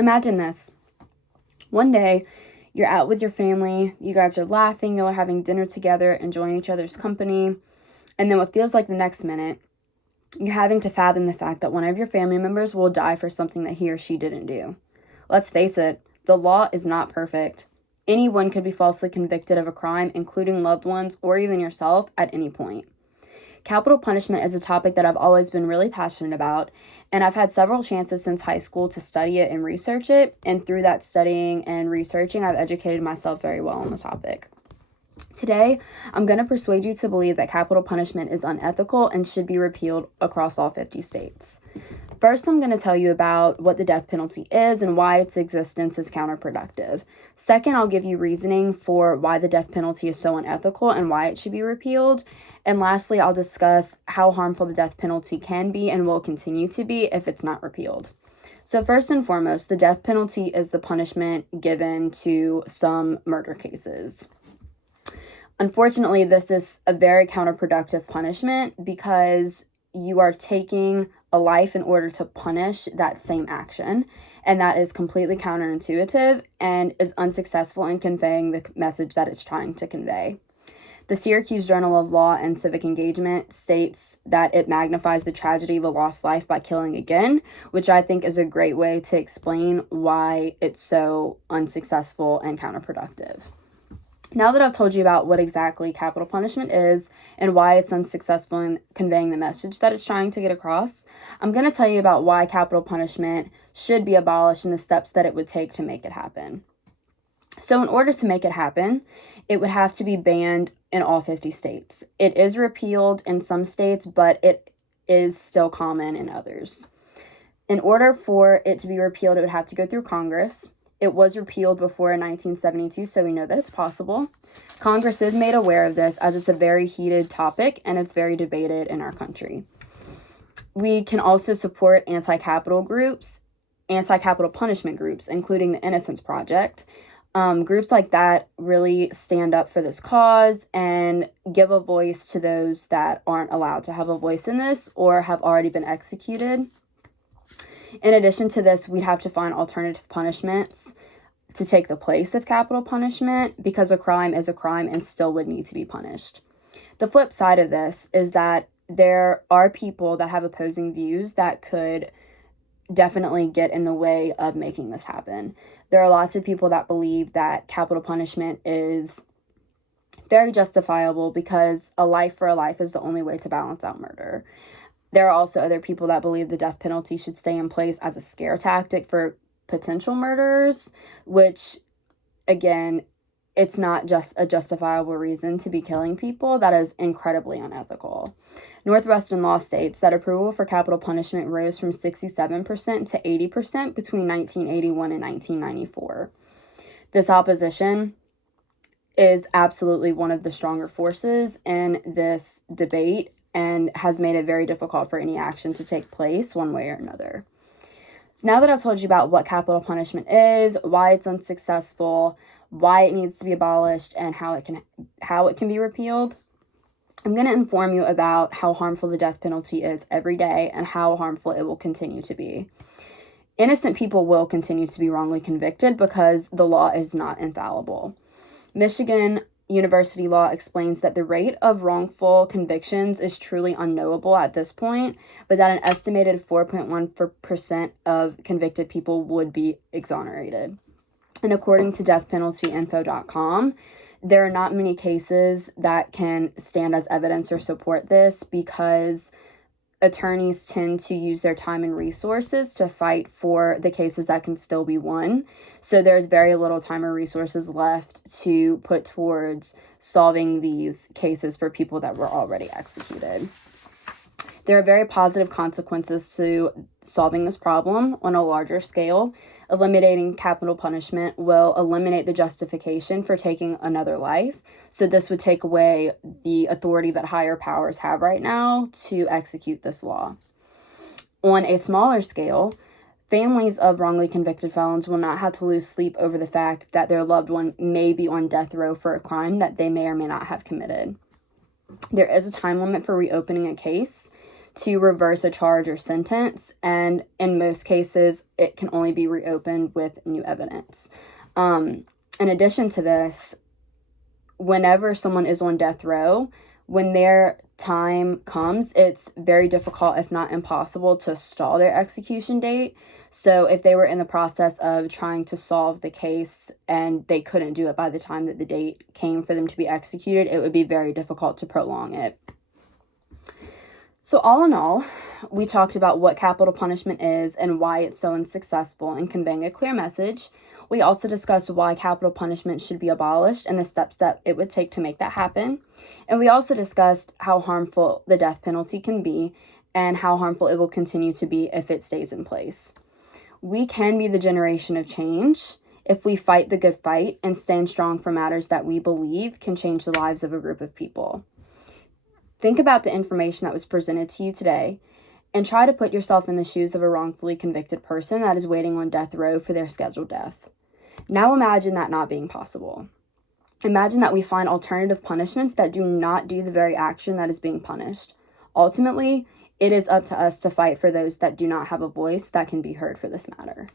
Imagine this. One day, you're out with your family, you guys are laughing, you're having dinner together, enjoying each other's company, and then what feels like the next minute, you're having to fathom the fact that one of your family members will die for something that he or she didn't do. Let's face it, the law is not perfect. Anyone could be falsely convicted of a crime, including loved ones or even yourself, at any point. Capital punishment is a topic that I've always been really passionate about, and I've had several chances since high school to study it and research it, and through that studying and researching, I've educated myself very well on the topic. Today, I'm going to persuade you to believe that capital punishment is unethical and should be repealed across all 50 states. First, I'm going to tell you about what the death penalty is and why its existence is counterproductive. Second, I'll give you reasoning for why the death penalty is so unethical and why it should be repealed. And lastly, I'll discuss how harmful the death penalty can be and will continue to be if it's not repealed. So first and foremost, the death penalty is the punishment given to some murder cases. Unfortunately, this is a very counterproductive punishment because you are taking a life in order to punish that same action, and that is completely counterintuitive and is unsuccessful in conveying the message that it's trying to convey. The Syracuse Journal of Law and Civic Engagement states that it magnifies the tragedy of a lost life by killing again, which I think is a great way to explain why it's so unsuccessful and counterproductive. Now that I've told you about what exactly capital punishment is and why it's unsuccessful in conveying the message that it's trying to get across, I'm going to tell you about why capital punishment should be abolished and the steps that it would take to make it happen. So in order to make it happen, it would have to be banned in all 50 states. It is repealed in some states, but it is still common in others. In order for it to be repealed, it would have to go through Congress. It was repealed before in 1972, so we know that it's possible. Congress is made aware of this as it's a very heated topic and it's very debated in our country. We can also support anti-capital punishment groups, including the Innocence Project. Groups like that really stand up for this cause and give a voice to those that aren't allowed to have a voice in this or have already been executed. In addition to this, we'd have to find alternative punishments to take the place of capital punishment because a crime is a crime and still would need to be punished. The flip side of this is that there are people that have opposing views that could definitely get in the way of making this happen. There are lots of people that believe that capital punishment is very justifiable because a life for a life is the only way to balance out murder. There are also other people that believe the death penalty should stay in place as a scare tactic for potential murderers, which, again, it's not just a justifiable reason to be killing people. That is incredibly unethical. Northwestern law states that approval for capital punishment rose from 67% to 80% between 1981 and 1994. This opposition is absolutely one of the stronger forces in this debate and has made it very difficult for any action to take place one way or another. So now that I've told you about what capital punishment is, why it's unsuccessful, why it needs to be abolished, and how it can be repealed, I'm going to inform you about how harmful the death penalty is every day and how harmful it will continue to be. Innocent people will continue to be wrongly convicted because the law is not infallible. Michigan University law explains that the rate of wrongful convictions is truly unknowable at this point, but that an estimated 4.1% of convicted people would be exonerated. And according to deathpenaltyinfo.com, there are not many cases that can stand as evidence or support this because attorneys tend to use their time and resources to fight for the cases that can still be won. So there's very little time or resources left to put towards solving these cases for people that were already executed. There are very positive consequences to solving this problem on a larger scale. Eliminating capital punishment will eliminate the justification for taking another life. So this would take away the authority that higher powers have right now to execute this law. On a smaller scale, families of wrongly convicted felons will not have to lose sleep over the fact that their loved one may be on death row for a crime that they may or may not have committed. There is a time limit for reopening a case. to reverse a charge or sentence, and in most cases, it can only be reopened with new evidence. In addition to this, whenever someone is on death row, when their time comes, it's very difficult, if not impossible, to stall their execution date. So if they were in the process of trying to solve the case and they couldn't do it by the time that the date came for them to be executed, it would be very difficult to prolong it. So all in all, we talked about what capital punishment is and why it's so unsuccessful in conveying a clear message. We also discussed why capital punishment should be abolished and the steps that it would take to make that happen. And we also discussed how harmful the death penalty can be and how harmful it will continue to be if it stays in place. We can be the generation of change if we fight the good fight and stand strong for matters that we believe can change the lives of a group of people. Think about the information that was presented to you today and try to put yourself in the shoes of a wrongfully convicted person that is waiting on death row for their scheduled death. Now imagine that not being possible. Imagine that we find alternative punishments that do not do the very action that is being punished. Ultimately, it is up to us to fight for those that do not have a voice that can be heard for this matter.